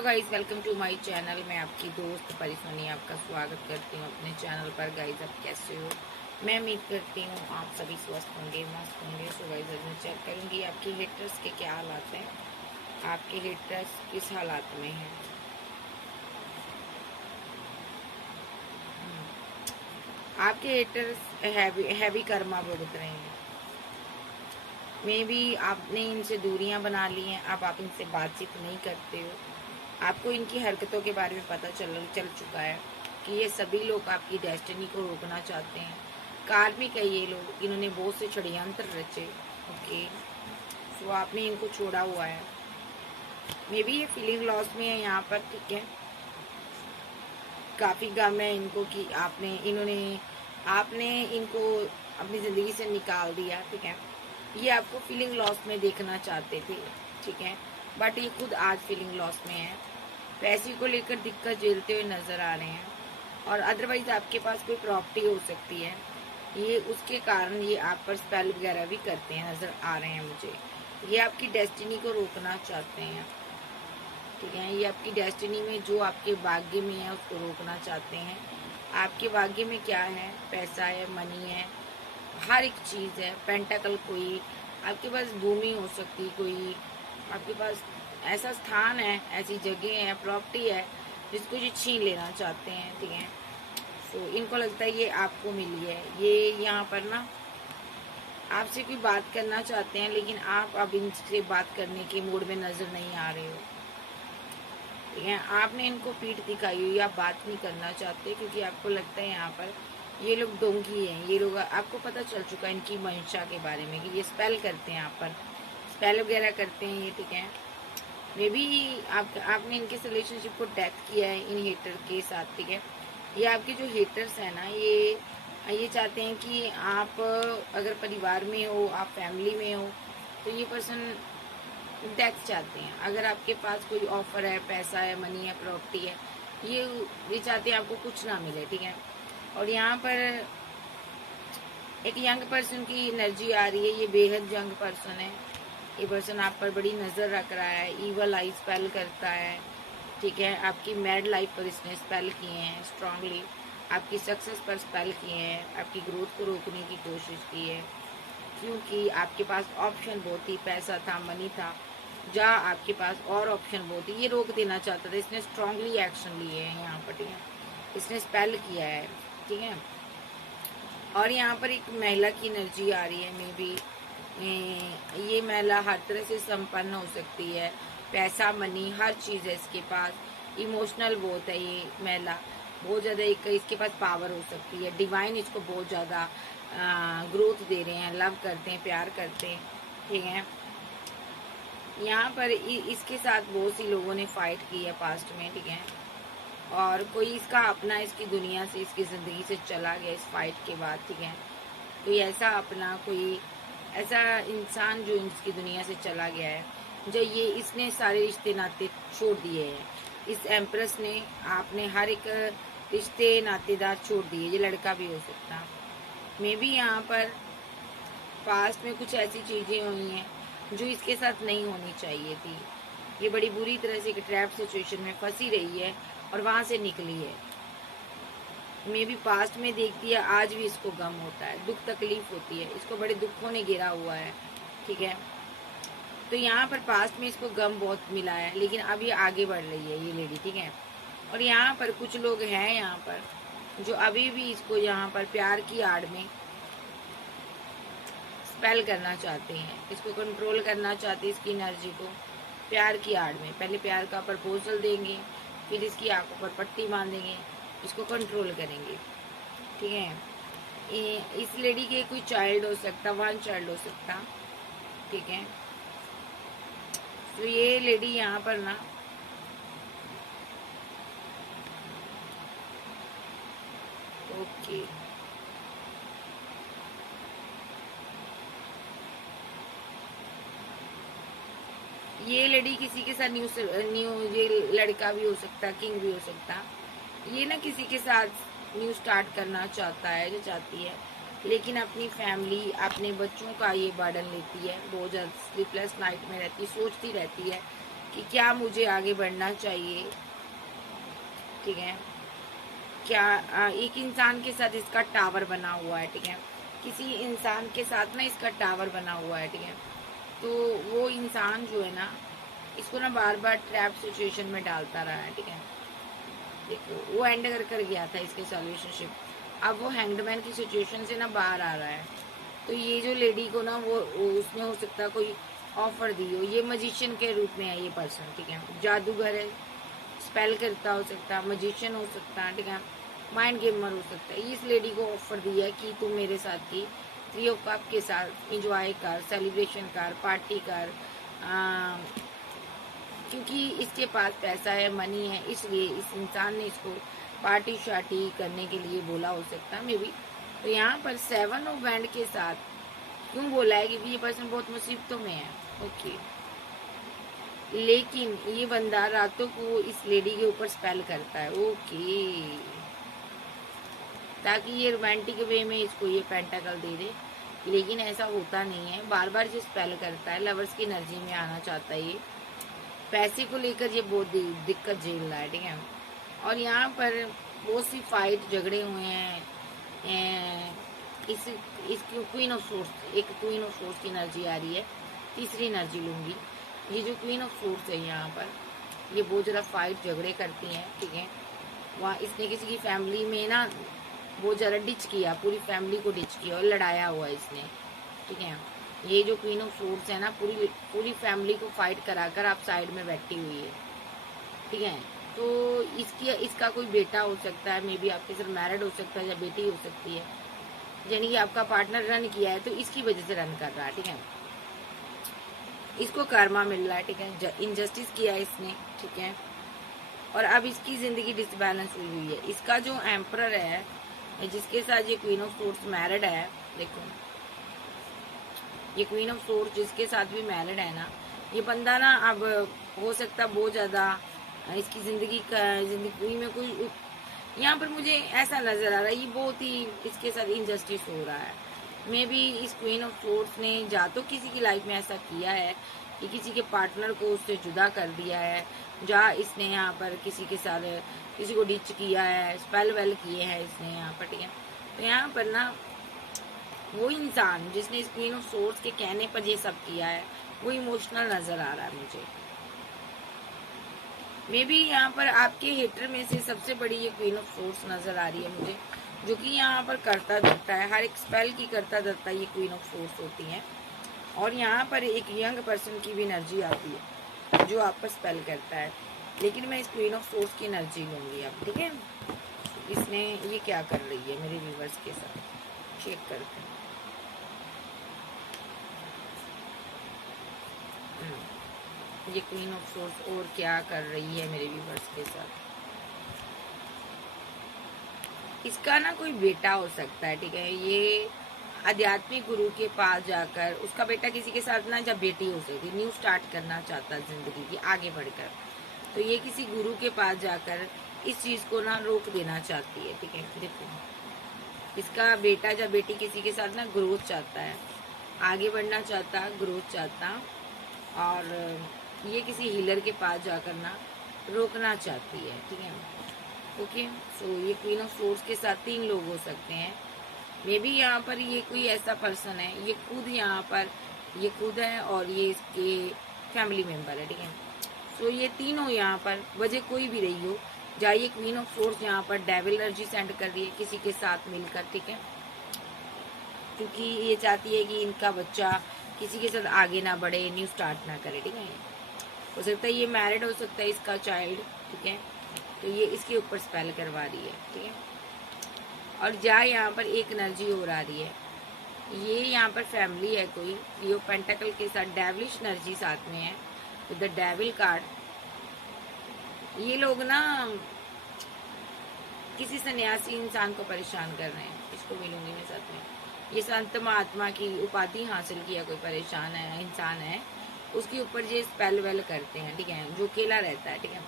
Hello guys, welcome to my channel. मैं आपकी दोस्त परिसोनी आपका स्वागत करती हूँ अपने चैनल पर। गाइस, आप कैसे हो? मैं उम्मीद करती हूँ आप सभी स्वस्थ होंगे, मस्त होंगे। सो गाइस, आज मैं चेक करूँगी आपके हेटर्स के क्या हालात हैं, आपके हेटर्स किस हालात में हैं। आपके हेटर्स हैवी कर्मा भुगत रहे हैं। मे बी आपने इनसे दूरियां बना ली हैं, अब आप इनसे बातचीत नहीं करते हो। आपको इनकी हरकतों के बारे में पता चल चुका है कि ये सभी लोग आपकी डेस्टिनी को रोकना चाहते हैं। कार्मिक है ये लोग, इन्होंने बहुत से षड्यंत्र रचे। ओके, सो आपने इनको छोड़ा हुआ है। मे बी ये फीलिंग लॉस में है यहाँ पर, ठीक है। काफ़ी गम है इनको कि आपने इनको अपनी ज़िंदगी से निकाल दिया, ठीक है। ये आपको फीलिंग लॉस में देखना चाहते थे, ठीक है, बट ये खुद आज फीलिंग लॉस में है। पैसे को लेकर दिक्कत झेलते हुए नज़र आ रहे हैं, और अदरवाइज़ आपके पास कोई प्रॉपर्टी हो सकती है, ये उसके कारण ये आप पर स्पेल वगैरह भी करते हैं, नज़र आ रहे हैं मुझे। ये आपकी डेस्टिनी को रोकना चाहते हैं, ठीक है। ये आपकी डेस्टिनी में जो आपके भाग्य में है उसको रोकना चाहते हैं। आपके भाग्य में क्या है? पैसा है, मनी है, हर एक चीज़ है। पेंटाकल, कोई आपके पास भूमि हो सकती, कोई आपके पास ऐसा स्थान है, ऐसी जगह है, प्रॉपर्टी है जिसको ये छीन लेना चाहते हैं, ठीक है। तो इनको लगता है ये आपको मिली है। ये यहाँ पर ना आपसे कोई बात करना चाहते हैं, लेकिन आप अब इनसे बात करने के मूड में नज़र नहीं आ रहे हो, ठीक है। आपने इनको पीठ दिखाई हुई, आप बात नहीं करना चाहते क्योंकि आपको लगता है यहाँ पर ये लोग डोंगी हैं। ये लोग, आपको पता चल चुका है इनकी मंशा के बारे में कि ये स्पेल करते हैं, आप पर स्पेल वगैरह करते हैं ये, ठीक है। मे बी आपने इनके रिलेशनशिप को डेथ किया है इन हेटर के साथ, ठीक है। ये आपके जो हेटर्स हैं ना, ये चाहते हैं कि आप अगर परिवार में हो, आप फैमिली में हो, तो ये पर्सन डेथ चाहते हैं। अगर आपके पास कोई ऑफर है, पैसा है, मनी है, प्रॉपर्टी है, ये चाहते हैं आपको कुछ ना मिले, ठीक है। और यहाँ पर एक यंग पर्सन की एनर्जी आ रही है। ये बेहद यंग पर्सन है। ये पर्सन आप पर बड़ी नज़र रख रहा है, ईवल आई स्पेल करता है, ठीक है। आपकी मैड लाइफ पर इसने स्पेल किए हैं स्ट्रांगली, आपकी सक्सेस पर स्पेल किए हैं, आपकी ग्रोथ को रोकने की कोशिश की है, क्योंकि आपके पास ऑप्शन बहुत ही, पैसा था, मनी था, जहाँ आपके पास और ऑप्शन बहुत ही, ये रोक देना चाहता था। इसने स्ट्रांगली एक्शन लिए हैं यहाँ पर, ठीक है। इसने स्पेल किया है, ठीक है। और यहाँ पर एक महिला की एनर्जी आ रही है। मे बी ये महिला हर तरह से संपन्न हो सकती है, पैसा, मनी, हर चीज़ है इसके पास। इमोशनल बहुत है ये महिला, बहुत ज़्यादा। इसके पास पावर हो सकती है, डिवाइन इसको बहुत ज़्यादा ग्रोथ दे रहे हैं, लव करते हैं, प्यार करते हैं, ठीक है। यहाँ पर इसके साथ बहुत सी लोगों ने फाइट की है पास्ट में, ठीक है। और कोई इसका अपना इसकी दुनिया से, इसकी ज़िंदगी से चला गया इस फाइट के बाद, ठीक है। कोई ऐसा अपना, कोई ऐसा इंसान जो इसकी दुनिया से चला गया है, जो ये इसने सारे रिश्ते नाते छोड़ दिए हैं। इस एम्प्रेस ने, आपने हर एक रिश्ते नातेदार छोड़ दिए। ये लड़का भी हो सकता। मे बी यहाँ पर पास्ट में कुछ ऐसी चीज़ें हुई हैं जो इसके साथ नहीं होनी चाहिए थी। ये बड़ी बुरी तरह से एक ट्रैप सिचुएशन में फंसी रही है और वहाँ से निकली है। मे बी पास्ट में देखती है, आज भी इसको गम होता है, दुख तकलीफ होती है, इसको बड़े दुखों ने घेरा हुआ है, ठीक है। तो यहाँ पर पास्ट में इसको गम बहुत मिला है, लेकिन अब ये आगे बढ़ रही है ये लेडी, ठीक है। और यहाँ पर कुछ लोग हैं यहाँ पर जो अभी भी इसको यहाँ पर प्यार की आड़ में स्पेल करना चाहते हैं, इसको कंट्रोल करना चाहते हैं, इसकी एनर्जी को प्यार की आड़ में। पहले प्यार का प्रपोजल देंगे, फिर इसकी आंखों पर पट्टी बांधेंगे, इसको कंट्रोल करेंगे, ठीक है। इस लेडी के कोई चाइल्ड हो सकता, वन चाइल्ड हो सकता, ठीक है। तो ये लेडी यहाँ पर ना ओके, ये लेडी किसी के साथ न्यू ये लड़का भी हो सकता, किंग भी हो सकता। ये ना किसी के साथ न्यू स्टार्ट करना चाहता है, जो चाहती है, लेकिन अपनी फैमिली, अपने बच्चों का ये बर्डन लेती है। बहुत ज़्यादा स्लीपलेस नाइट में रहती है, सोचती रहती है कि क्या मुझे आगे बढ़ना चाहिए, ठीक है। क्या एक इंसान के साथ इसका टावर बना हुआ है, ठीक है। किसी इंसान के साथ ना इसका टावर बना हुआ है, ठीक है। तो वो इंसान जो है ना, इसको ना बार बार ट्रैप सिचुएशन में डालता रहा है, ठीक है। देखो वो एंड कर गया था इसके रिलेशनशिप, अब वो हैंगडमैन की सिचुएशन से ना बाहर आ रहा है। तो ये जो लेडी को ना वो उसने हो सकता है कोई ऑफर दी हो, ये मजिशियन के रूप में है ये पर्सन, ठीक है। जादूगर है, स्पेल करता हो सकता है, मजिशियन हो सकता है, ठीक है। माइंड गेमर हो सकता है। इस लेडी को ऑफर दिया है कि तुम मेरे साथ की 3 ऑफ कप के साथ इंजॉय कर, सेलिब्रेशन कर, पार्टी कर, क्योंकि इसके पास पैसा है, मनी है, इसलिए इस इंसान ने इसको पार्टी शार्टी करने के लिए बोला हो सकता है मे बी। तो यहाँ पर 7 ऑफ वैंड के साथ क्यों बोला है, क्योंकि ये पर्सन बहुत मुसीबतों में है, ओके। लेकिन ये बंदा रातों को इस लेडी के ऊपर स्पेल करता है, ओके, ताकि ये रोमांटिक वे में इसको ये पेंटाकल दे दे। लेकिन ऐसा होता नहीं है, बार बार जो स्पेल करता है, लवर्स की एनर्जी में आना चाहता है ये, पैसे को लेकर ये बहुत दिक्कत झेल रहा है, ठीक है। और यहाँ पर बहुत सी फाइट झगड़े हुए हैं। इस क्वीन ऑफ सोर्स, एक क्वीन ऑफ सोर्स की एनर्जी आ रही है, तीसरी एनर्जी लूंगी। ये जो क्वीन ऑफ सोर्स है यहाँ पर, ये बहुत ज़्यादा फाइट झगड़े करती हैं, ठीक है। वहाँ इसने किसी की फैमिली में ना बहुत ज़्यादा डिच किया, पूरी फैमिली को डिच किया और लड़ाया हुआ इसने, ठीक है। ये जो क्वीन ऑफ सोर्स है ना, पूरी पूरी फैमिली को फाइट कराकर आप साइड में बैठी हुई है, ठीक है। तो इसका कोई बेटा हो सकता है, मे बी आपके साथ मैरिड हो सकता है, या बेटी हो सकती है, यानी कि आपका पार्टनर रन किया है तो इसकी वजह से रन कर रहा है, ठीक है। इसको कर्मा मिल रहा है, ठीक है, इनजस्टिस किया है इसने, ठीक है। और अब इसकी जिंदगी डिसबैलेंस हुई है। इसका जो एम्परर है, जिसके साथ ये क्वीन ऑफ सोर्स मैरिड है, देखो ये क्वीन ऑफ सोर्स जिसके साथ भी मैरिड है ना, ये बंदा ना अब हो सकता बहुत ज्यादा इसकी जिंदगी में कोई, यहाँ पर मुझे ऐसा नजर आ रहा है ये बहुत ही इसके साथ इनजस्टिस हो रहा है। मे बी इस क्वीन ऑफ सोर्स ने या तो किसी की लाइफ में ऐसा किया है कि किसी के पार्टनर को उससे जुदा कर दिया है, या इसने यहाँ पर किसी के साथ किसी को डिच किया है, स्पेल वेल किए हैं इसने यहाँ पर, ठीक है। तो यहाँ पर ना वो इंसान जिसने इस क्वीन ऑफ सोर्स के कहने पर ये सब किया है, वो इमोशनल नजर आ रहा है मुझे। मे बी यहाँ पर आपके हेटर में से सबसे बड़ी ये क्वीन ऑफ सोर्स नजर आ रही है मुझे, जो कि यहाँ पर करता धरता है, हर एक स्पेल की करता धरता ये क्वीन ऑफ सोर्स होती है। और यहाँ पर एक यंग पर्सन की भी एनर्जी आती है जो आप पर स्पेल करता है, लेकिन मैं इस क्वीन ऑफ सोर्स की एनर्जी लूंगी अब, ठीक है। इसने ये क्या कर रही है मेरे व्यूवर्स के साथ, चेक करते हैं। ये क्वीन ऑफ सोर्स और क्या कर रही है मेरे व्यूवर्स के साथ। इसका ना कोई बेटा हो सकता है, ठीक है। ये आध्यात्मिक गुरु के पास जाकर, उसका बेटा किसी के साथ ना, जब बेटी हो सकती, न्यू स्टार्ट करना चाहता है जिंदगी की आगे बढ़कर, तो ये किसी गुरु के पास जाकर इस चीज को ना रोक देना चाहती है, ठीक है। देखो इसका बेटा या बेटी किसी के साथ ना ग्रोथ चाहता है, आगे बढ़ना चाहता, ग्रोथ चाहता, और ये किसी हीलर के पास जाकर ना रोकना चाहती है, ठीक है। ओके, सो ये क्वीन ऑफ सोर्स के साथ 3 लोग हो सकते हैं। मे बी यहाँ पर ये कोई ऐसा पर्सन है, ये खुद यहाँ पर ये खुद है और ये इसके फैमिली मेंबर है, ठीक है। सो ये तीनों यहाँ पर वजह कोई भी रही हो, या ये क्वीन ऑफ सोर्स यहाँ पर डेविल एनर्जी सेंड कर रही है किसी के साथ मिलकर, ठीक है, क्योंकि ये चाहती है कि इनका बच्चा किसी के साथ आगे ना बढ़े, न्यू स्टार्ट ना करे, ठीक है। हो सकता है ये मैरिड हो सकता है इसका चाइल्ड, ठीक है। तो ये इसके ऊपर स्पेल करवा रही है, ठीक है। और जा यहाँ पर एक एनर्जी और आ रही है, ये यहाँ पर फैमिली है कोई, ये पेंटाकल के साथ डेविलिश एनर्जी साथ में है विद द डेविल कार्ड। ये लोग ना किसी सन्यासी इंसान को परेशान कर रहे हैं, इसको मिलूंगी मैं साथ में। ये संत महात्मा की उपाधि हासिल किया कोई परेशान है इंसान है, उसके ऊपर ये स्पेल वेल करते हैं, ठीक है, जो अकेला रहता है, ठीक है।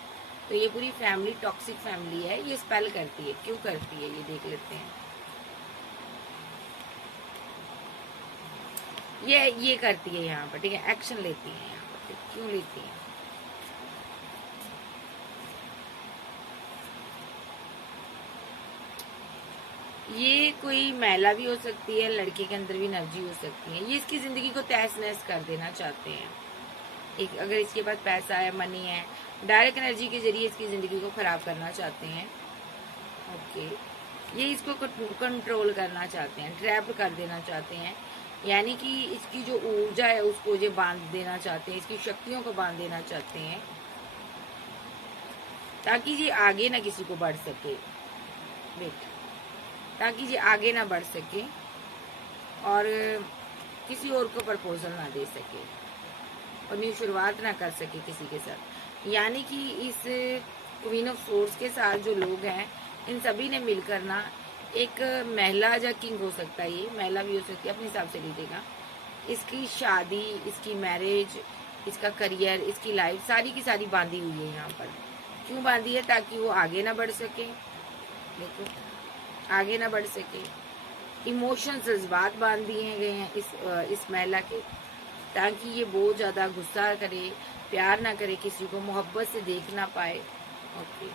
तो ये पूरी फैमिली टॉक्सिक फैमिली है, ये स्पेल करती है, क्यों करती है ये देख लेते हैं। ये करती है यहाँ पर, ठीक है, एक्शन लेती है यहाँ पर, क्यों लेती है। ये कोई महिला भी हो सकती है, लड़के के अंदर भी एनर्जी हो सकती है। ये इसकी जिंदगी को तहस नहस कर देना चाहते हैं। एक अगर इसके पास पैसा है, मनी है, डायरेक्ट एनर्जी के जरिए इसकी जिंदगी को खराब करना चाहते हैं। ओके, ये इसको कंट्रोल करना चाहते हैं, ट्रैप कर देना चाहते हैं। यानी कि इसकी जो ऊर्जा है उसको ये बांध देना चाहते हैं, इसकी शक्तियों को बांध देना चाहते हैं, ताकि ये आगे ना किसी को बढ़ सके। वेट, ताकि ये आगे ना बढ़ सके और किसी और को प्रपोजल ना दे सके और न्यू शुरुआत ना कर सके किसी के साथ। यानी कि इस क्वीन ऑफ सोर्स के साथ जो लोग हैं, इन सभी ने मिलकर ना एक महिला या किंग हो सकता है, ये महिला भी हो सकती है, अपने हिसाब से लीजिएगा। इसकी शादी, इसकी मैरिज, इसका करियर, इसकी लाइफ सारी की सारी बांधी हुई है यहाँ पर। क्यों बांधी है? ताकि वो आगे ना बढ़ सके। देखो, आगे ना बढ़ सके। इमोशन, जज्बात बांध दिए गए हैं इस महिला के, ताकि ये बहुत ज़्यादा गुस्सा करे, प्यार ना करे, किसी को मोहब्बत से देख ना पाए। ओके,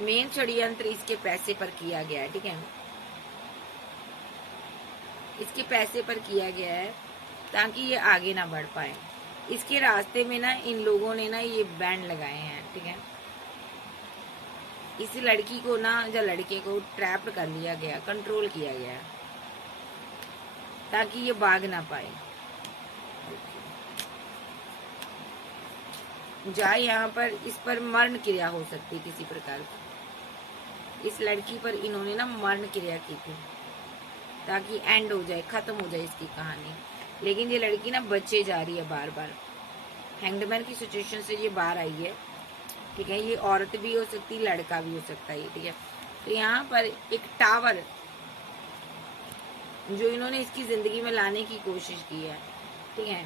मेन षड्यंत्र इसके पैसे पर किया गया है, ठीक है, इसके पैसे पर किया गया है ताकि ये आगे ना बढ़ पाए। इसके रास्ते में ना इन लोगों ने ना ये बैंड लगाए हैं, ठीक है। इस लड़की को ना या लड़के को ट्रैप कर लिया गया, कंट्रोल किया गया ताकि ये भाग ना पाए। जा यहाँ पर इस पर मरण क्रिया हो सकती है किसी प्रकार की। इस लड़की पर इन्होंने ना मरण क्रिया की थी ताकि एंड हो जाए, खत्म हो जाए इसकी कहानी। लेकिन ये लड़की ना बचे जा रही है बार बार। हैंगडमैन की सिचुएशन से ये बाहर आई है, ठीक है। ये औरत भी हो सकती है, लड़का भी हो सकता है, ठीक है। तो यहाँ पर एक टावर जो इन्होंने इसकी जिंदगी में लाने की कोशिश की है, ठीक है,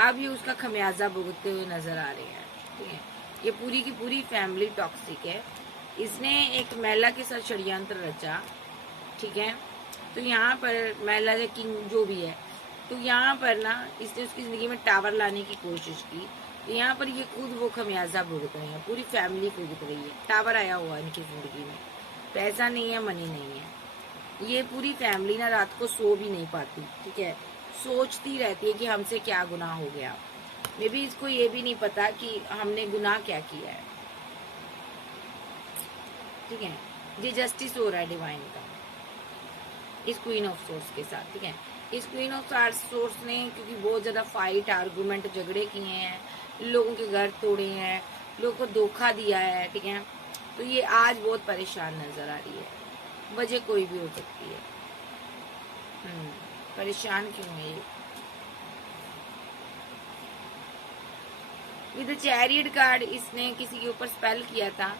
अब ये उसका खमियाजा भुगतते हुए नजर आ रहे हैं, ठीक है। ये पूरी की पूरी फैमिली टॉक्सिक है। इसने एक महिला के साथ षड्यंत्र रचा, ठीक है। तो यहाँ पर महिला या किंग जो भी है, तो यहाँ पर ना इसने उसकी जिंदगी में टावर लाने की कोशिश की। तो यहाँ पर ये खुद वो खमियाजा भुगत रहे हैं, पूरी फैमिली भुगत रही है। टावर आया हुआ इनकी जिंदगी में, पैसा नहीं है, मनी नहीं है। ये पूरी फैमिली ना रात को सो भी नहीं पाती, ठीक है, सोचती रहती है कि हमसे क्या गुनाह हो गया। मे बी इसको ये भी नहीं पता कि हमने गुनाह क्या किया है, ठीक है। ये जस्टिस हो रहा है डिवाइन का इस क्वीन ऑफ सोर्स के साथ, ठीक है। इस क्वीन ऑफ सोर्स ने क्योंकि बहुत ज्यादा फाइट, आर्गुमेंट, झगड़े किए हैं, लोगों के घर तोड़े हैं, लोगों को धोखा दिया है, ठीक है। तो ये आज बहुत परेशान नजर आ रही है। वजह कोई भी हो सकती है। परेशान क्यों है ये? विद चैरियट कार्ड इसने किसी के ऊपर स्पेल किया था।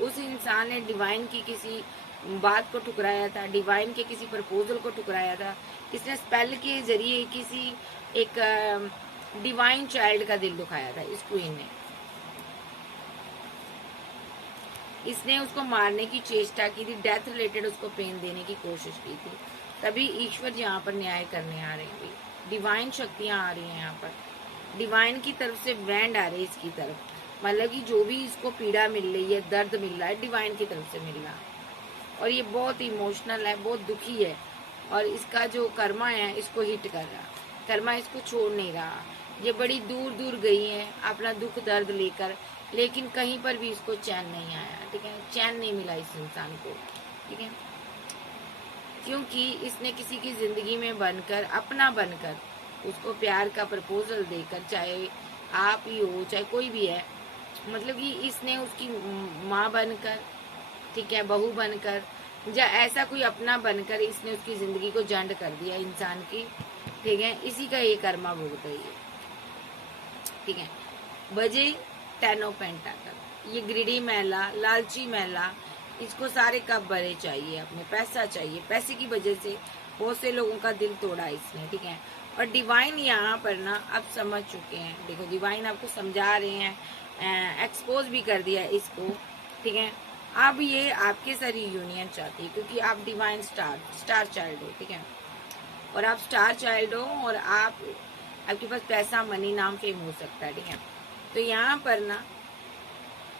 उस इंसान ने डिवाइन की किसी बात को ठुकराया था, डिवाइन के किसी प्रपोजल को ठुकराया था। इसने स्पेल के जरिए किसी एक डिवाइन चाइल्ड का दिल दुखाया था इस क्वीन ने। इसने उसको मारने की चेष्टा की थी, डेथ रिलेटेड उसको पेन देने की कोशिश की थी। तभी ईश्वर यहाँ पर न्याय करने आ रहे हैं, डिवाइन शक्तियां आ रही हैं यहाँ पर। डिवाइन की तरफ से बैंड आ रही है इसकी तरफ, मतलब कि जो भी इसको पीड़ा मिल रही है, दर्द मिल रहा है, डिवाइन की तरफ से मिल रहा है। और ये बहुत इमोशनल है, बहुत दुखी है, और इसका जो कर्मा है इसको हिट कर रहा, कर्मा इसको छोड़ नहीं रहा। ये बड़ी दूर दूर गई है अपना दुख दर्द लेकर, लेकिन कहीं पर भी इसको चैन नहीं आया, ठीक है, चैन नहीं मिला इस इंसान को, ठीक है। क्योंकि इसने किसी की जिंदगी में बनकर, अपना बनकर, उसको प्यार का प्रपोजल देकर, चाहे आप ही हो चाहे कोई भी है, मतलब कि इसने उसकी माँ बनकर, ठीक है, बहू बनकर, या ऐसा कोई अपना बनकर इसने उसकी जिंदगी को जंड कर दिया इंसान की, ठीक है। इसी का ये कर्मा भुगत रही है, ठीक है। बजे 10 ऑफ पेंटाकल, ये ग्रीडी महिला, लालची महिला, इसको सारे कप भरे चाहिए, अपने पैसा चाहिए, पैसे की वजह से बहुत से लोगों का दिल तोड़ा इसने, ठीक है। और डिवाइन यहाँ पर ना अब समझ चुके हैं, देखो डिवाइन आपको समझा रहे हैं, एक्सपोज भी कर दिया इसको, ठीक है। अब ये आपके साथ यूनियन चाहती है क्योंकि आप डिवाइन स्टार चाइल्ड हो, ठीक है, और आप स्टार चाइल्ड हो, और आपके पास पैसा, मनी, नाम, फेम हो सकता है, ठीक है। तो यहाँ पर ना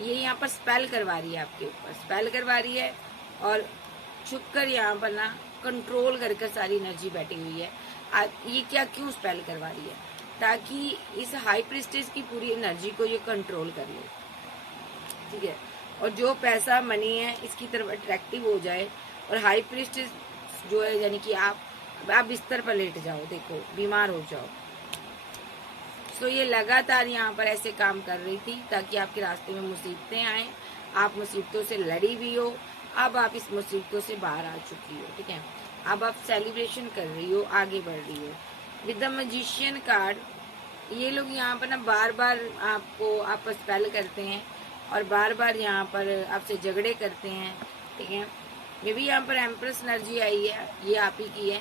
ये यहाँ पर स्पेल करवा रही है, आपके ऊपर स्पेल करवा रही है, और शुक्र यहाँ पर ना कंट्रोल कर कर सारी एनर्जी बैठी हुई है। ये क्या क्यों स्पेल करवा रही है? ताकि इस हाई प्रिस्टेज की पूरी एनर्जी को ये कंट्रोल कर ले, ठीक है। और जो पैसा मनी है इसकी तरफ अट्रैक्टिव हो जाए। और हाई प्रिस्टेज जो है, यानी कि आप बिस्तर पर लेट जाओ, देखो बीमार हो जाओ। सो ये लगातार यहाँ पर ऐसे काम कर रही थी ताकि आपके रास्ते में मुसीबतें आए, आप मुसीबतों से लड़ी भी हो। अब आप इस मुसीबतों से बाहर आ चुकी हो, ठीक है। अब आप सेलिब्रेशन कर रही हो, आगे बढ़ रही हो। विद द मैजिशियन कार्ड, ये लोग यहाँ पर ना बार बार आपको आप स्पेल करते हैं और बार बार यहाँ पर आपसे झगड़े करते हैं, ठीक है। मे भी यहाँ पर एम्प्रेस एनर्जी आई है, ये आप ही की है।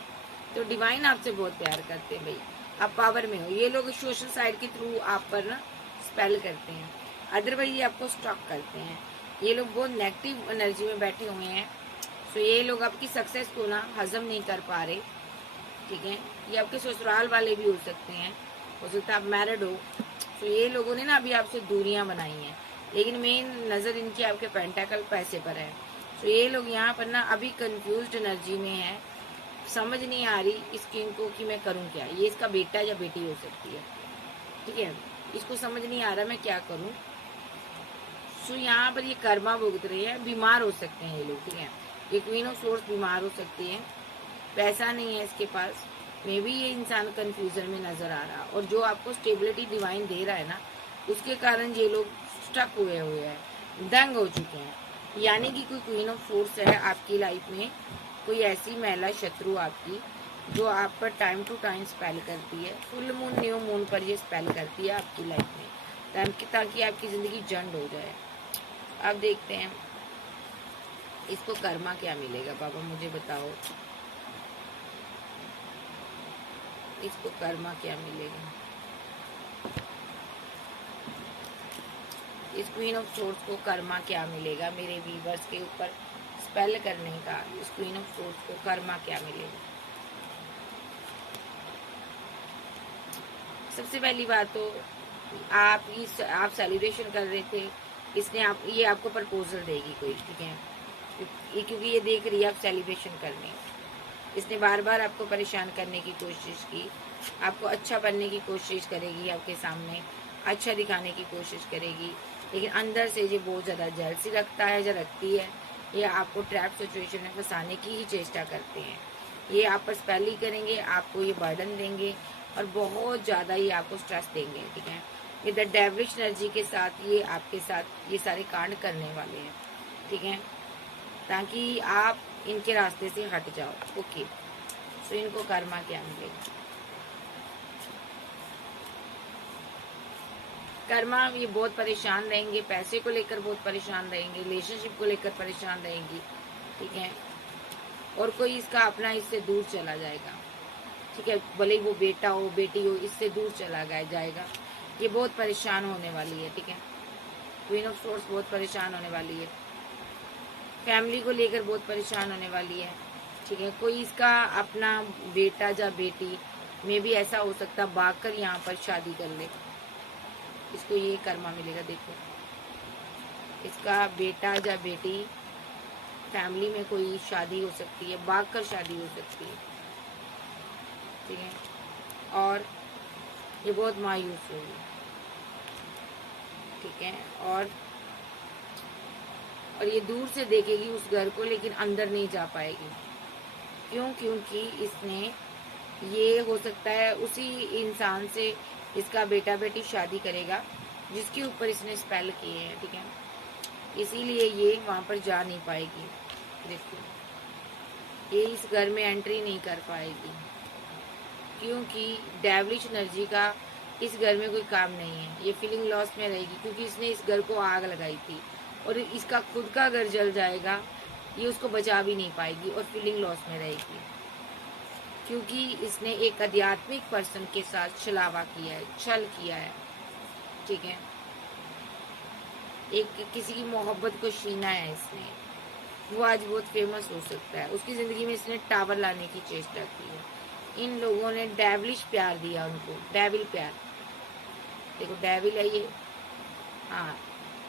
तो डिवाइन आपसे बहुत प्यार करते हैं भाई, आप पावर में हो। ये लोग सोशल साइड के थ्रू आप पर ना स्पेल करते हैं, अदरवाइज ये आपको स्टॉक करते हैं। ये लोग बहुत नेगेटिव एनर्जी में बैठे हुए हैं। सो ये लोग आपकी सक्सेस को ना हजम नहीं कर पा रहे, ठीक है। ये आपके ससुराल वाले भी हो सकते हैं, हो सकता है आप मैरिड हो। तो ये लोगों ने ना अभी आपसे दूरियां बनाई हैं, लेकिन मेन नज़र इनकी आपके पेंटाकल पैसे पर है। तो ये लोग यहाँ पर ना अभी कंफ्यूज्ड एनर्जी में है, समझ नहीं आ रही इस किंग को कि मैं करूँ क्या। ये इसका बेटा या बेटी हो सकती है, ठीक है। इसको समझ नहीं आ रहा मैं क्या करूँ। सो यहाँ पर ये कर्मा भुगत रहे हैं, बीमार हो सकते हैं ये लोग, ठीक है। ये क्वीन ऑफ सोर्स बीमार हो सकती है, पैसा नहीं है इसके पास। मे भी ये इंसान कंफ्यूजन में नजर आ रहा, और जो आपको स्टेबिलिटी डिवाइन दे रहा है ना, उसके कारण ये लोग स्टक हुए हैं, दंग हो चुके हैं। यानी कि कोई क्वीन ऑफ सोर्स है आपकी लाइफ में, कोई ऐसी महिला शत्रु आपकी जो आप पर टाइम टू टाइम स्पेल करती है। फुल मून न्यू मून पर ये स्पेल करती है आपकी लाइफ में, ताकि आपकी ज़िंदगी जंड हो जाए। अब देखते हैं इसको कर्मा क्या मिलेगा। बाबा मुझे बताओ इसको कर्मा क्या मिलेगा। इस क्वीन ऑफ सोर्स को कर्मा क्या मिलेगा मेरे व्यूवर्स के ऊपर स्पेल करने का। इस क्वीन ऑफ सोर्स को कर्मा क्या मिलेगा। सबसे पहली बात तो आप सेलिब्रेशन कर रहे थे, इसने ये आपको प्रपोजल देगी कोई, ठीक है। क्योंकि ये देख रही है आप सेलिब्रेशन करने। इसने बार बार आपको परेशान करने की कोशिश की, आपको अच्छा बनने की कोशिश करेगी, आपके सामने अच्छा दिखाने की कोशिश करेगी, लेकिन अंदर से ये बहुत ज़्यादा जेलसी रखता है या रखती है। ये आपको ट्रैप सिचुएशन में फंसाने की ही चेष्टा करते हैं। ये आप पर स्पेल ही करेंगे, आपको ये बर्डन देंगे और बहुत ज़्यादा ये आपको स्ट्रेस देंगे, ठीक है। ये द डेविलिश एनर्जी के साथ ये आपके साथ ये सारे कांड करने वाले हैं, ठीक है, ताकि आप इनके रास्ते से हट जाओ। ओके, सो इनको कर्मा क्या मिलेगा। कर्मा ये बहुत परेशान रहेंगे, पैसे को लेकर बहुत परेशान रहेंगे, रिलेशनशिप को लेकर परेशान रहेंगी, ठीक है। और कोई इसका अपना इससे दूर चला जाएगा, ठीक है, भले वो बेटा हो बेटी हो, इससे दूर चला जाएगा। ये बहुत परेशान होने वाली है, ठीक है। क्वीन ऑफ सोर्स बहुत परेशान होने वाली है, फैमिली को लेकर बहुत परेशान होने वाली है, ठीक है। कोई इसका अपना बेटा या बेटी में भी ऐसा हो सकता भाग कर यहाँ पर शादी कर ले, इसको ये कर्मा मिलेगा। देखो इसका बेटा या बेटी फैमिली में कोई शादी हो सकती है, भाग कर शादी हो सकती है, ठीक है। और ये बहुत मायूस होगी, ठीक है। और ये दूर से देखेगी उस घर को, लेकिन अंदर नहीं जा पाएगी। क्यों? क्योंकि इसने ये हो सकता है उसी इंसान से इसका बेटा बेटी शादी करेगा जिसके ऊपर इसने स्पेल किए हैं, ठीक है। इसीलिए ये वहाँ पर जा नहीं पाएगी। देखो ये इस घर में एंट्री नहीं कर पाएगी, क्योंकि डेविलिश एनर्जी का इस घर में कोई काम नहीं है। ये फीलिंग लॉस में रहेगी क्योंकि इसने इस घर को आग लगाई थी, और इसका खुद का घर जल जाएगा, ये उसको बचा भी नहीं पाएगी और फीलिंग लॉस में रहेगी, क्योंकि इसने एक आध्यात्मिक पर्सन के साथ छलावा किया है, छल किया है, ठीक है। एक किसी की मोहब्बत को छीना है इसने, वो आज बहुत फेमस हो सकता है। उसकी ज़िंदगी में इसने टावर लाने की चेष्टा की है। इन लोगों ने डेविलिश प्यार दिया उनको, डेविल प्यार। देखो डेविल है ये, हाँ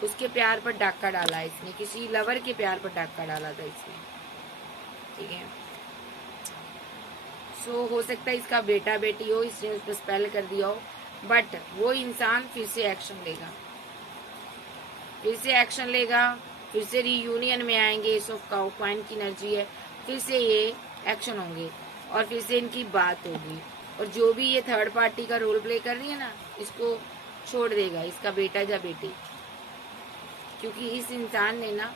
उसके प्यार पर डाका डाला है इसने, किसी लवर के प्यार पर डाका डाला था इसने, ठीक है। सो हो सकता है इसका बेटा बेटी हो, इसने उस पर स्पेल कर दिया हो, बट वो इंसान फिर से एक्शन लेगा, फिर से एक्शन लेगा, फिर से रीयूनियन में आएंगे। एस ऑफ कॉइन की एनर्जी है, फिर से ये एक्शन होंगे और फिर से इनकी बात होगी। और जो भी ये थर्ड पार्टी का रोल प्ले कर रही है ना, इसको छोड़ देगा इसका बेटा या बेटी, क्योंकि इस इंसान ने ना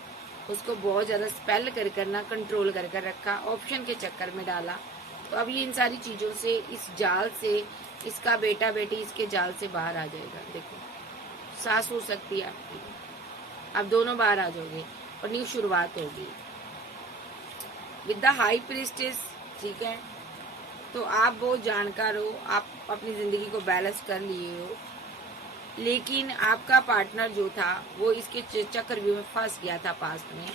उसको बहुत ज़्यादा स्पेल कर करना कंट्रोल कर कर रखा, ऑप्शन के चक्कर में डाला। तो अब ये इन सारी चीज़ों से, इस जाल से, इसका बेटा बेटी इसके जाल से बाहर आ जाएगा। देखो, सास हो सकती है आपकी, आप दोनों बाहर आ जाओगे और न्यू शुरुआत होगी विद द हाई प्रीस्टेस, ठीक है। तो आप बहुत जानकार हो, आप अपनी ज़िंदगी को बैलेंस कर लिए हो, लेकिन आपका पार्टनर जो था वो इसके चक्रव्यूह में फंस गया था पास्ट में।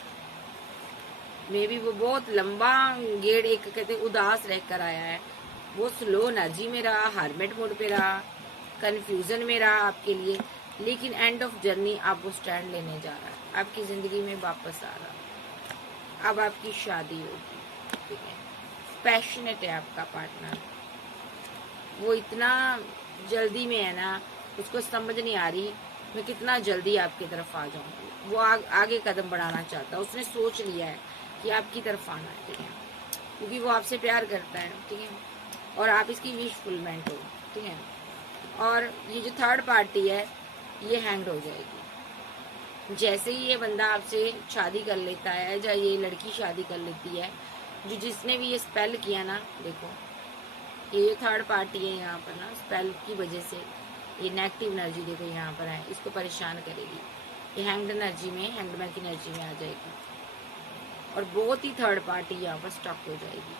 मे बी वो बहुत लंबा गेड़, एक कहते उदास रह कर आया है, वो स्लो एनर्जी में रहा, हार्मेट मोड पे रहा, कंफ्यूजन में रहा आपके लिए, लेकिन एंड ऑफ जर्नी आप वो स्टैंड लेने जा रहा है, आपकी ज़िंदगी में वापस आ रहा। अब आपकी शादी होगी, ठीक है। पैशनेट है आपका पार्टनर, वो इतना जल्दी में है ना, उसको समझ नहीं आ रही मैं कितना जल्दी आपकी तरफ आ जाऊंगी। वो आगे कदम बढ़ाना चाहता है, उसने सोच लिया है कि आपकी तरफ आना है, ठीक है, क्योंकि वो आपसे प्यार करता है, ठीक है, और आप इसकी विश फुलमेंट हो, ठीक है। और ये जो थर्ड पार्टी है ये हैंग्ड हो जाएगी। जैसे ही ये बंदा आपसे शादी कर लेता है, या ये लड़की शादी कर लेती है, जो जिसने भी ये स्पेल किया ना, देखो ये थर्ड पार्टी है यहाँ पर ना, स्पेल की वजह से ये नेगेटिव एनर्जी देखो यहाँ पर है, इसको परेशान करेगी। ये हैंग्ड एनर्जी में, हैंगमैन की एनर्जी में आ जाएगी और बहुत ही थर्ड पार्टी यहाँ पर स्टक हो जाएगी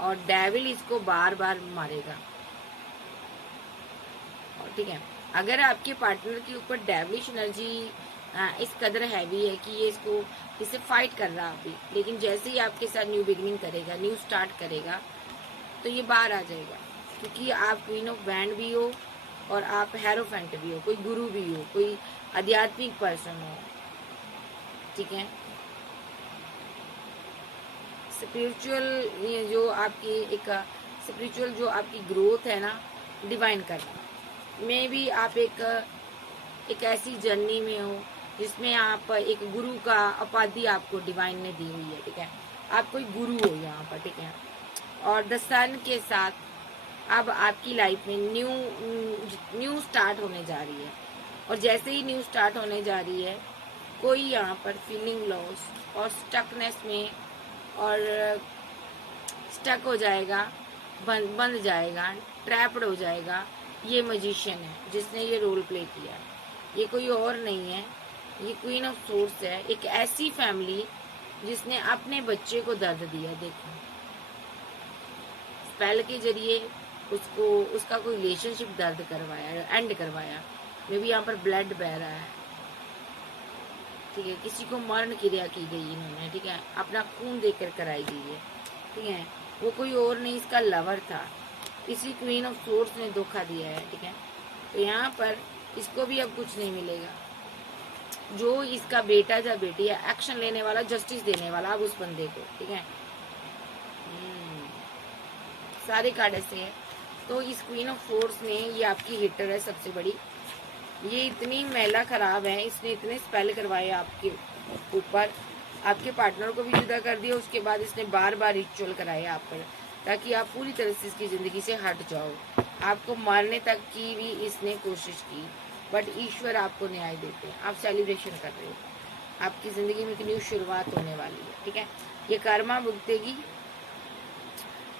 और डेविल इसको बार बार मारेगा। और ठीक है, अगर आपके पार्टनर के ऊपर डेविलिश एनर्जी इस कदर हैवी है कि ये इससे फाइट कर रहा है अभी, लेकिन जैसे ही आपके साथ न्यू बिगिनिंग करेगा, न्यू स्टार्ट करेगा, तो ये बाहर आ जाएगा, क्योंकि आप क्वीन ऑफ बैंड भी हो और आप हेरोफेंट भी हो, कोई गुरु भी हो, कोई आध्यात्मिक पर्सन हो, ठीक है। स्पिरिचुअल जो आपकी एक स्पिरिचुअल जो आपकी ग्रोथ है ना, डिवाइन करना, में भी आप एक ऐसी जर्नी में हो जिसमें आप एक गुरु का उपाधि आपको डिवाइन ने दी हुई है, ठीक है। आप कोई गुरु हो यहाँ पर, ठीक है। और द सन के साथ अब आपकी लाइफ में न्यू स्टार्ट होने जा रही है, और जैसे ही न्यू स्टार्ट होने जा रही है, कोई यहाँ पर फीलिंग लॉस और स्टकनेस में और स्टक हो जाएगा, बंद जाएगा, ट्रैप्ड हो जाएगा। ये मजिशियन है जिसने ये रोल प्ले किया, ये कोई और नहीं है, ये क्वीन ऑफ सोर्स है। एक ऐसी फैमिली जिसने अपने बच्चे को दर्द दिया, देखो स्पेल के जरिए उसका कोई रिलेशनशिप दर्द करवाया, एंड करवाया, मे भी यहाँ पर ब्लड बह रहा है, ठीक है। किसी को मरण क्रिया की गई इन्होंने, ठीक है, अपना खून देकर कराई गई है, ठीक है। वो कोई और नहीं, इसका लवर था, इसी क्वीन ऑफ सोर्स ने धोखा दिया है, ठीक है। तो यहाँ पर इसको भी अब कुछ नहीं मिलेगा। जो इसका बेटा या बेटी है, एक्शन लेने वाला, जस्टिस देने वाला अब उस बंदे को, ठीक है। सारे कार्ड ऐसे हैं। तो इस क्वीन ऑफ सोर्स ने, ये आपकी हिटर है सबसे बड़ी, ये इतनी महिला खराब है, इसने इतने स्पेल करवाए आपके ऊपर, आपके पार्टनर को भी जुदा कर दिया, उसके बाद इसने बार बार रिचुअल कराए आप पर, ताकि आप पूरी तरह से इसकी ज़िंदगी से हट जाओ। आपको मारने तक की भी इसने कोशिश की, बट ईश्वर आपको न्याय देते हैं। आप सेलिब्रेशन कर रहे हो, आपकी ज़िंदगी में एक न्यू शुरुआत होने वाली है, ठीक है। ये कर्मा भुगतेगी,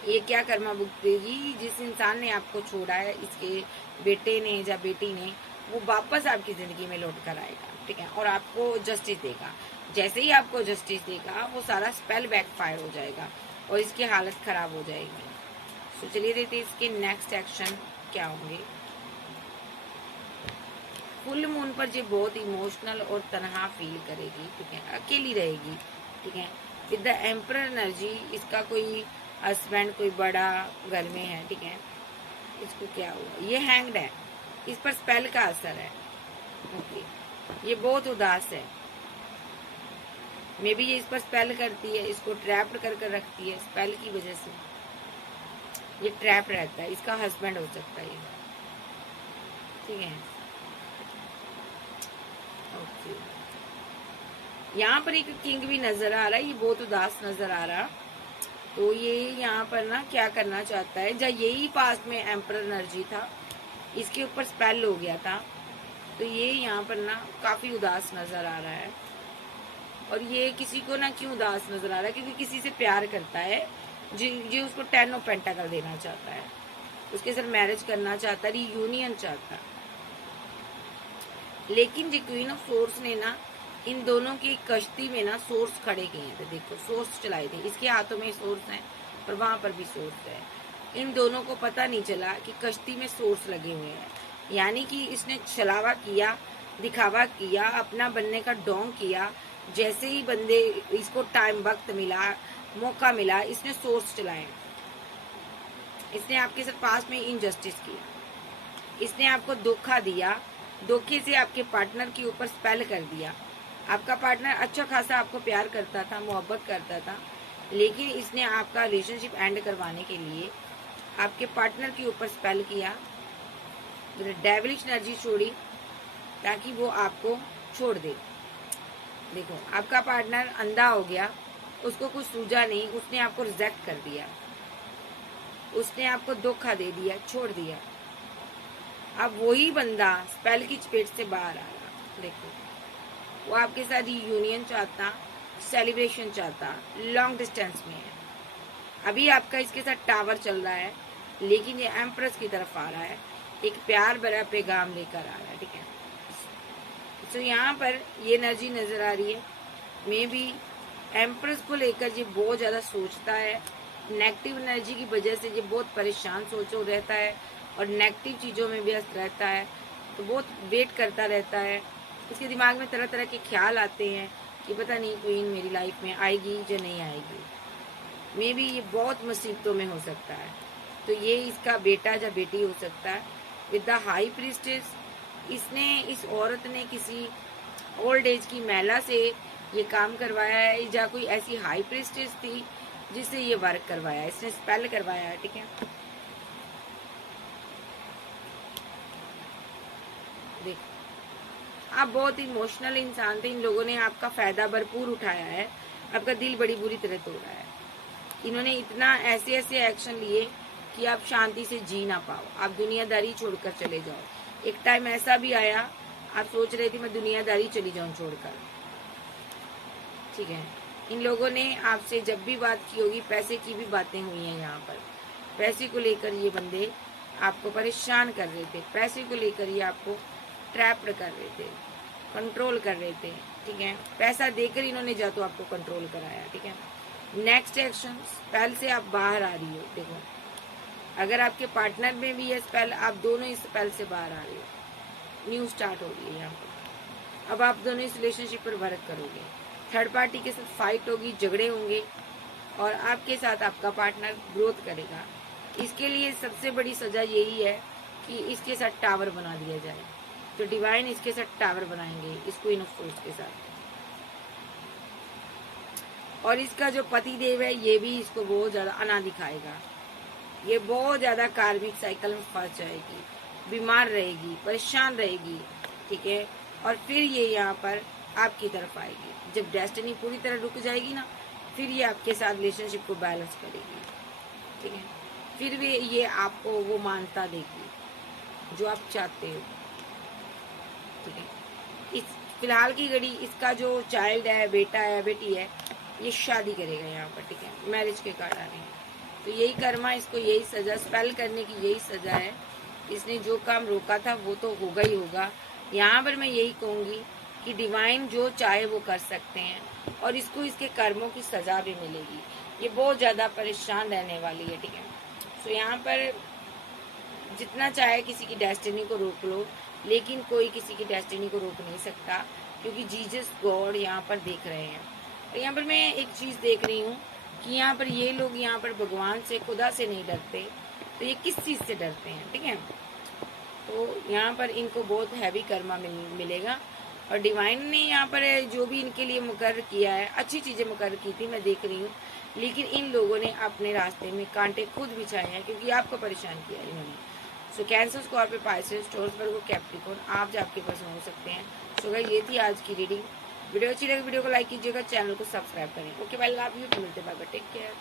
ये क्या कर्मा भुगतेगी? जिस इंसान ने आपको छोड़ा है, इसके बेटे ने या बेटी ने, वो वापस आपकी ज़िंदगी में लौट कर आएगा, ठीक है, और आपको जस्टिस देगा। जैसे ही आपको जस्टिस देगा, वो सारा स्पेल बैकफायर हो जाएगा और इसकी हालत ख़राब हो जाएगी। तो चलिए देखते इसके नेक्स्ट एक्शन क्या होंगे। फुल मून पर ये बहुत इमोशनल और तनहा फील करेगी, ठीक है, अकेली रहेगी, ठीक है। विद द एम्परर एनर्जी, इसका कोई हस्बैंड कोई बड़ा घर में है, ठीक है। इसको क्या हुआ, ये हैंग्ड है, इस पर स्पेल का असर है। ओके, ये बहुत उदास है, मे बी ये इस पर स्पेल करती है, इसको ट्रैप्ड कर कर रखती है स्पेल की वजह से। ये ट्रैप रहता है, इसका हस्बैंड हो सकता है ये, ठीक है। ओके, यहाँ पर एक किंग भी नजर आ रहा है, ये बहुत उदास नजर आ रहा। तो ये यहाँ पर ना क्या करना चाहता है, जब यही पास्ट में एम्परर एनर्जी था, इसके ऊपर स्पेल हो गया था, तो ये यहाँ पर ना काफी उदास नजर आ रहा है। और ये किसी को ना क्यों उदास नजर आ रहा है, क्योंकि किसी से प्यार करता है, जो उसको 10 ऑफ पेंटाकल देना चाहता है, उसके साथ मैरिज करना चाहता है, यूनियन चाहता है। लेकिन जो क्वीन ऑफ सोर्स ने ना इन दोनों की कश्ती में ना सोर्स खड़े किए हैं। तो देखो सोर्स चलाए थे, इसके हाथों में सोर्स है और वहां पर भी सोर्स है। इन दोनों को पता नहीं चला कि कश्ती में सोर्स लगे हुए हैं, यानी कि इसने छलावा किया, दिखावा किया, अपना बनने का डोंग किया। जैसे ही बंदे इसको टाइम वक्त मिला, मौका मिला, इसने सोर्स चलाए। इसने आपके साथ पास में इनजस्टिस किया, इसने आपको धोखा दिया, धोखे से आपके पार्टनर के ऊपर स्पेल कर दिया। आपका पार्टनर अच्छा खासा आपको प्यार करता था, मोहब्बत करता था, लेकिन इसने आपका रिलेशनशिप एंड करवाने के लिए आपके पार्टनर के ऊपर स्पेल किया, डेविलिश एनर्जी छोड़ी ताकि वो आपको छोड़ दे। देखो आपका पार्टनर अंधा हो गया, उसको कुछ सूझा नहीं, उसने आपको रिजेक्ट कर दिया, उसने आपको धोखा दे दिया, छोड़ दिया। अब वही बंदा स्पेल की चपेट से बाहर आ रहा। देखो वो आपके साथ यूनियन चाहता, सेलिब्रेशन चाहता, लॉन्ग डिस्टेंस में है। अभी आपका इसके साथ टावर चल रहा है, लेकिन ये एम्प्रेस की तरफ आ रहा है, एक प्यार भरा पैगाम लेकर आ रहा है, ठीक है। तो यहाँ पर ये एनर्जी नजर आ रही है, मे बी एम्प्रेस को लेकर ये बहुत ज्यादा सोचता है। नेगेटिव एनर्जी की वजह से ये बहुत परेशान सोचो रहता है और नेगेटिव चीजों में व्यस्त रहता है, तो बहुत वेट करता रहता है। उसके दिमाग में तरह तरह के ख्याल आते हैं कि पता नहीं क्वीन मेरी लाइफ में आएगी या नहीं आएगी। मे बी ये बहुत मुसीबतों में हो सकता है, तो ये इसका बेटा या बेटी हो सकता है। विद द हाई प्रीस्टेस, इसने इस औरत ने किसी ओल्ड एज की महिला से ये काम करवाया है, या कोई ऐसी हाई प्रीस्टेस थी जिससे ये वर्क करवाया है, इसने स्पेल करवाया है, ठीक है। देखो आप बहुत इमोशनल इंसान थे, इन लोगों ने आपका फायदा भरपूर उठाया है, आपका दिल बड़ी बुरी तरह तोड़ा है। इन्होंने इतना ऐसे ऐसे एक्शन लिए कि आप शांति से जी ना पाओ, आप दुनियादारी छोड़कर चले जाओ। एक टाइम ऐसा भी आया, आप सोच रहे थे मैं दुनियादारी चली जाऊं छोड़कर, ठीक है। इन लोगों ने आपसे जब भी बात की होगी, पैसे की भी बातें हुई हैं यहाँ पर। पैसे को लेकर ये बंदे आपको परेशान कर रहे थे, पैसे को लेकर ये आपको ट्रैप्ड कर रहे थे, कंट्रोल कर रहे थे, ठीक है। पैसा देकर इन्होंने जा तो आपको कंट्रोल कराया, ठीक है। नेक्स्ट एक्शन, स्पेल से आप बाहर आ रही हो। देखो अगर आपके पार्टनर में भी है स्पेल, आप दोनों इस स्पेल से बाहर आ रहे हो, न्यू स्टार्ट हो रही है यहाँ पर। अब आप दोनों इस रिलेशनशिप पर वर्क करोगे, थर्ड पार्टी के साथ फाइट होगी, झगड़े होंगे, और आपके साथ आपका पार्टनर ग्रोथ करेगा। इसके लिए सबसे बड़ी सजा यही है कि इसके साथ टावर बना दिया जाए। तो डिवाइन इसके साथ टावर बनाएंगे, इस क्वीन ऑफ सोर्स के साथ। और इसका जो पति देव है, ये भी इसको बहुत ज्यादा अना दिखाएगा। ये बहुत ज्यादा कार्मिक साइकिल में फंस जाएगी, बीमार रहेगी, परेशान रहेगी, ठीक है। और फिर ये यहाँ पर आपकी तरफ आएगी। जब डेस्टिनी पूरी तरह रुक जाएगी ना, फिर ये आपके साथ रिलेशनशिप को बैलेंस करेगी, ठीक है। फिर भी ये आपको वो मानता देगी जो आप चाहते हो, ठीक है। इस फिलहाल की घड़ी इसका जो चाइल्ड है, बेटा है, बेटी है, ये शादी करेगा यहाँ पर, ठीक है। मैरिज के कार्ड आ रहे हैं, तो यही कर्मा, इसको यही सजा, स्पेल करने की यही सजा है। इसने जो काम रोका था वो तो होगा ही होगा। यहाँ पर मैं यही कहूँगी कि डिवाइन जो चाहे वो कर सकते हैं, और इसको इसके कर्मों की सजा भी मिलेगी। ये बहुत ज़्यादा परेशान रहने वाली है, ठीक है। तो यहाँ पर जितना चाहे किसी की डेस्टिनी को रोक लो, लेकिन कोई किसी की डेस्टिनी को रोक नहीं सकता, क्योंकि जीसस गॉड यहाँ पर देख रहे हैं। और यहाँ पर मैं एक चीज़ देख रही हूँ कि यहाँ पर ये लोग यहाँ पर भगवान से, खुदा से नहीं डरते, तो ये किस चीज़ से डरते हैं, ठीक है। तो तो यहाँ पर इनको बहुत हैवी कर्मा मिलेगा। और डिवाइन ने यहाँ पर जो भी इनके लिए मुकर्र किया है, अच्छी चीज़ें मुकर्र की थी, मैं देख रही हूँ। लेकिन इन लोगों ने अपने रास्ते में कांटे खुद बिछाए हैं, क्योंकि आपको परेशान किया इन्होंने। सो कैंसर, स्कॉर्पियो, पाइसेस, टॉरस, वर्गो, कैप्रिकॉर्न, आप जो आपके पास हो सकते हैं। सो गाइस, ये थी आज की रीडिंग। वीडियो अच्छी लगी वीडियो को लाइक कीजिएगा, चैनल को सब्सक्राइब करें। ओके बाय, लव यू, मिलते हैं, बाय बाय, टेक केयर।